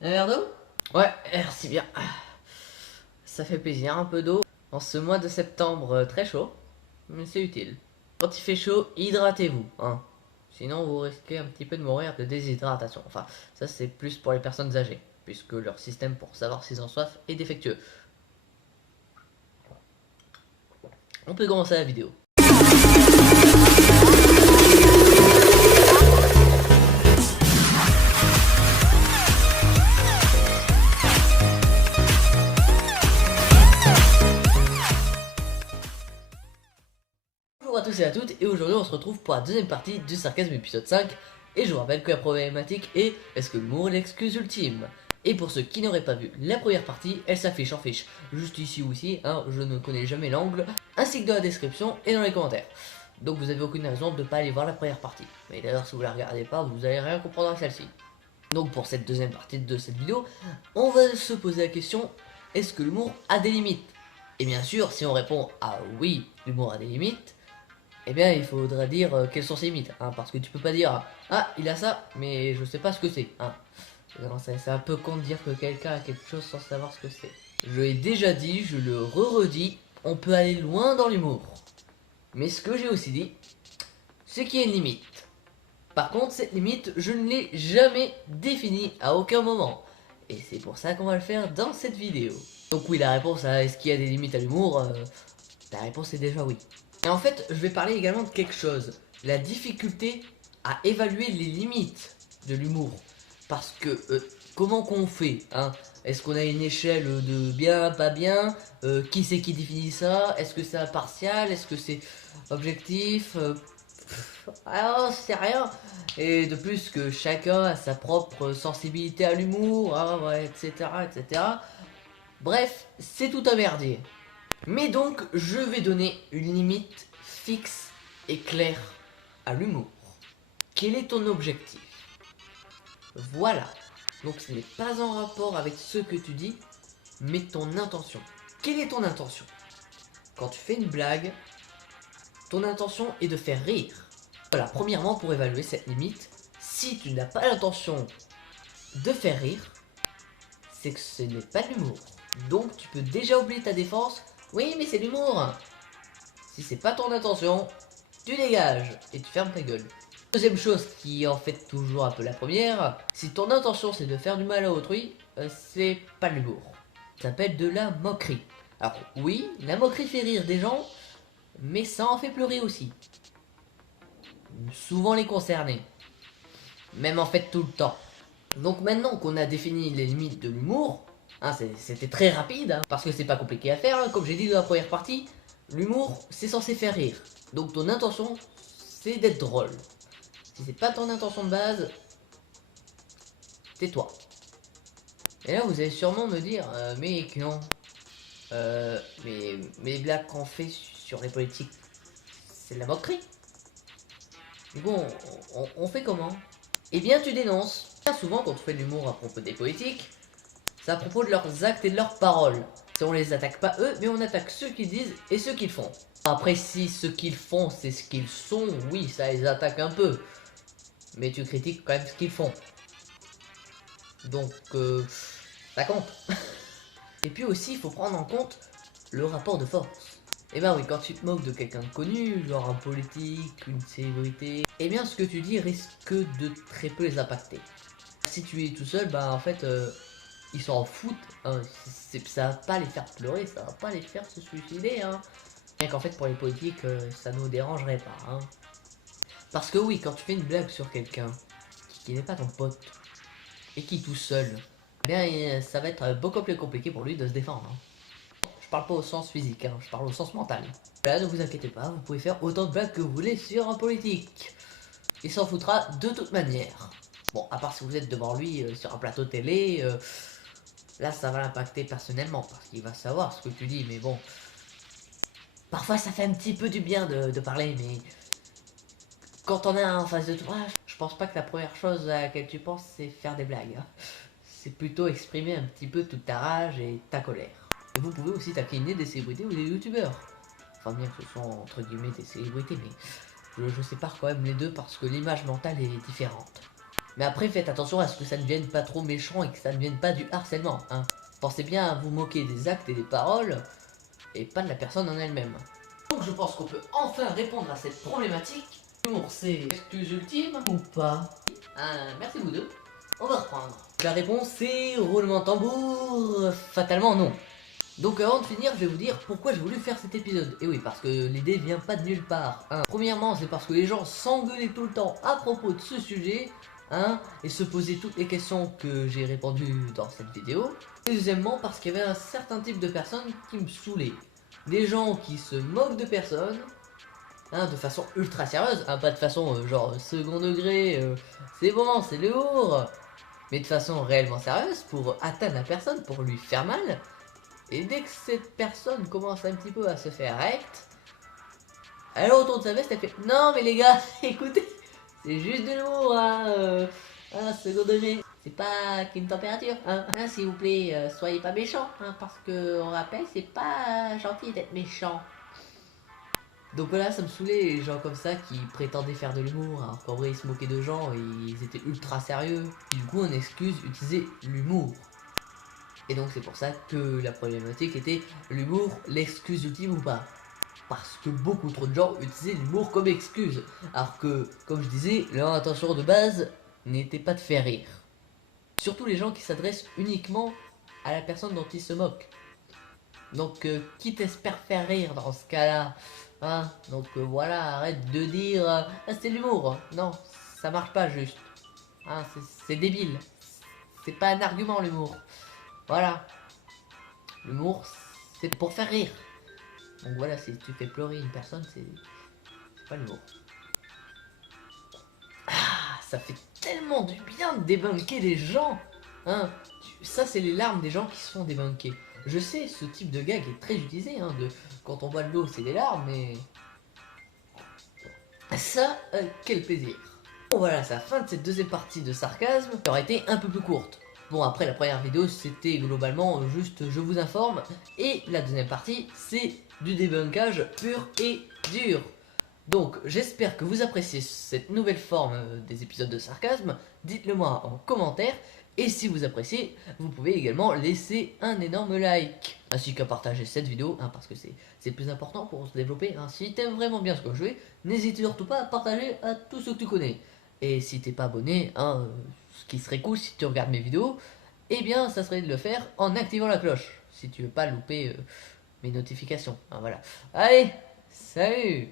Un verre d'eau? Ouais, merci bien. Ça fait plaisir, un peu d'eau. En ce mois de septembre très chaud, mais c'est utile. Quand il fait chaud, hydratez-vous, hein. Sinon, vous risquez un petit peu de mourir de déshydratation. Enfin, ça c'est plus pour les personnes âgées, puisque leur système pour savoir s'ils ont soif est défectueux. On peut commencer la vidéo. Bonjour à tous et à toutes, et aujourd'hui on se retrouve pour la deuxième partie du sarcasme épisode 5. Et je vous rappelle que la problématique est: est-ce que l'humour est l'excuse ultime? Et pour ceux qui n'auraient pas vu la première partie, elle s'affiche en fiche juste ici ou ici, hein, je ne connais jamais l'angle, ainsi que dans la description et dans les commentaires. Donc vous avez aucune raison de ne pas aller voir la première partie. Mais d'ailleurs si vous la regardez pas, vous allez rien comprendre à celle-ci. Donc pour cette deuxième partie de cette vidéo, on va se poser la question: est-ce que l'humour a des limites? Et bien sûr, si on répond à oui, l'humour a des limites, eh bien il faudra dire quelles sont ses limites, hein, parce que tu peux pas dire ah il a ça mais je sais pas ce que c'est, hein. C'est un peu con de dire que quelqu'un a quelque chose sans savoir ce que c'est. Je l'ai déjà dit, je le redis, on peut aller loin dans l'humour. Mais ce que j'ai aussi dit, c'est qu'il y a une limite. Par contre cette limite, je ne l'ai jamais définie à aucun moment. Et c'est pour ça qu'on va le faire dans cette vidéo. Donc oui, la réponse à est-ce qu'il y a des limites à l'humour, la réponse est déjà oui. Et en fait, je vais parler également de quelque chose. La difficulté à évaluer les limites de l'humour. Parce que, comment qu'on fait, hein? Est-ce qu'on a une échelle de bien, pas bien? Qui c'est qui définit ça? Est-ce que c'est impartial? Est-ce que c'est objectif? Alors, c'est rien. Et de plus que chacun a sa propre sensibilité à l'humour, hein, ouais, etc., etc. Bref, c'est tout un merdier. Mais donc, je vais donner une limite fixe et claire à l'humour. Quel est ton objectif? Voilà. Donc ce n'est pas en rapport avec ce que tu dis, mais ton intention. Quelle est ton intention? Quand tu fais une blague, ton intention est de faire rire. Voilà, premièrement, pour évaluer cette limite, si tu n'as pas l'intention de faire rire, c'est que ce n'est pas de l'humour. Donc tu peux déjà oublier ta défense. Oui, mais c'est l'humour. Si c'est pas ton intention, tu dégages et tu fermes ta gueule. Deuxième chose qui est en fait toujours un peu la première, si ton intention c'est de faire du mal à autrui, c'est pas de l'humour. Ça s'appelle de la moquerie. Alors oui, la moquerie fait rire des gens, mais ça en fait pleurer aussi. Souvent les concernés. Même en fait tout le temps. Donc maintenant qu'on a défini les limites de l'humour, hein, c'était très rapide, hein, parce que c'est pas compliqué à faire, hein, comme j'ai dit dans la première partie, l'humour c'est censé faire rire. Donc ton intention c'est d'être drôle. Si c'est pas ton intention de base, tais-toi. Et là vous allez sûrement me dire, mais non, mais les blagues qu'on fait sur les politiques, c'est de la moquerie. Du coup on fait comment? Eh bien tu dénonces. Bien souvent quand on fait de l'humour à propos des politiques, c'est à propos de leurs actes et de leurs paroles. Si on les attaque pas eux, mais on attaque ceux qu'ils disent et ceux qu'ils font. Après si ce qu'ils font c'est ce qu'ils sont, oui ça les attaque un peu. Mais tu critiques quand même ce qu'ils font. Donc ça compte. Et puis aussi il faut prendre en compte le rapport de force. Et ben oui, quand tu te moques de quelqu'un de connu, genre un politique, une célébrité, et bien ce que tu dis risque de très peu les impacter. Si tu es tout seul, bah en fait ils s'en foutent, hein. Ça va pas les faire pleurer, ça va pas les faire se suicider, hein. Bien qu'en fait pour les politiques ça nous dérangerait pas, hein. Parce que oui, quand tu fais une blague sur quelqu'un qui n'est pas ton pote et qui est tout seul, eh bien ça va être beaucoup plus compliqué pour lui de se défendre, hein. Je parle pas au sens physique, hein, je parle au sens mental. Là ne vous inquiétez pas, vous pouvez faire autant de blagues que vous voulez sur un politique. Il s'en foutra de toute manière. Bon, à part si vous êtes devant lui sur un plateau télé, là ça va l'impacter personnellement, parce qu'il va savoir ce que tu dis, mais bon. Parfois ça fait un petit peu du bien de parler, mais quand on est en face de toi, je pense pas que la première chose à laquelle tu penses c'est faire des blagues, hein. C'est plutôt exprimer un petit peu toute ta rage et ta colère. Et vous pouvez aussi taquiner des célébrités ou des youtubeurs. Enfin bien que ce soit entre guillemets des célébrités, mais je sépare quand même les deux parce que l'image mentale est différente. Mais après, faites attention à ce que ça ne devienne pas trop méchant et que ça ne devienne pas du harcèlement, hein. Pensez bien à vous moquer des actes et des paroles, et pas de la personne en elle-même. Donc je pense qu'on peut enfin répondre à cette problématique. L'humour, c'est excuse ultime ou pas? Merci vous deux. On va reprendre. La réponse c'est roulement de tambour, fatalement non. Donc avant de finir, je vais vous dire pourquoi j'ai voulu faire cet épisode. Et oui, parce que l'idée vient pas de nulle part, hein. Premièrement, c'est parce que les gens s'engueulaient tout le temps à propos de ce sujet, hein, et se posaient toutes les questions que j'ai répondues dans cette vidéo. Et deuxièmement, parce qu'il y avait un certain type de personnes qui me saoulaient. Des gens qui se moquent de personnes, hein, de façon ultra sérieuse, hein, pas de façon genre second degré, c'est bon, c'est l'humour, mais de façon réellement sérieuse pour atteindre la personne, pour lui faire mal. Et dès que cette personne commence un petit peu à se faire recte, elle retourne sa veste, elle fait non mais les gars, écoutez, c'est juste de l'humour, hein, second degré, c'est pas qu'une température, hein, s'il vous plaît, soyez pas méchants, hein, parce que on rappelle, c'est pas gentil d'être méchant. Donc voilà, ça me saoulait les gens comme ça qui prétendaient faire de l'humour, alors qu'en vrai ils se moquaient de gens et ils étaient ultra sérieux. Et du coup, en excuse, utiliser l'humour. Et donc c'est pour ça que la problématique était l'humour, l'excuse ultime ou pas. Parce que beaucoup trop de gens utilisaient l'humour comme excuse. Alors que, comme je disais, leur intention de base n'était pas de faire rire. Surtout les gens qui s'adressent uniquement à la personne dont ils se moquent. Donc qui t'espère faire rire dans ce cas-là, hein? Donc voilà, arrête de dire c'est l'humour. Non, ça marche pas juste, hein, c'est débile. C'est pas un argument l'humour. Voilà, l'humour c'est pour faire rire. Donc voilà, si tu fais pleurer une personne, c'est pas l'humour. Ah, ça fait tellement du bien de débunker des gens, hein. Ça c'est les larmes des gens qui se font débunker. Je sais, ce type de gag est très utilisé, hein, quand on boit de l'eau c'est des larmes, mais ça, quel plaisir. Bon voilà, c'est la fin de cette deuxième partie de sarcasme, qui aura été un peu plus courte. Bon après la première vidéo c'était globalement juste je vous informe, et la deuxième partie c'est du débunkage pur et dur. Donc j'espère que vous appréciez cette nouvelle forme des épisodes de sarcasme, dites-le moi en commentaire, et si vous appréciez, vous pouvez également laisser un énorme like, ainsi qu'à partager cette vidéo, hein, parce que c'est plus important pour se développer, hein. Si t'aimes vraiment bien ce que je fais, n'hésite surtout pas à partager à tous ceux que tu connais. Et si t'es pas abonné, hein, ce qui serait cool si tu regardes mes vidéos, eh bien ça serait de le faire en activant la cloche, si tu veux pas louper mes notifications, hein, voilà. Allez, salut!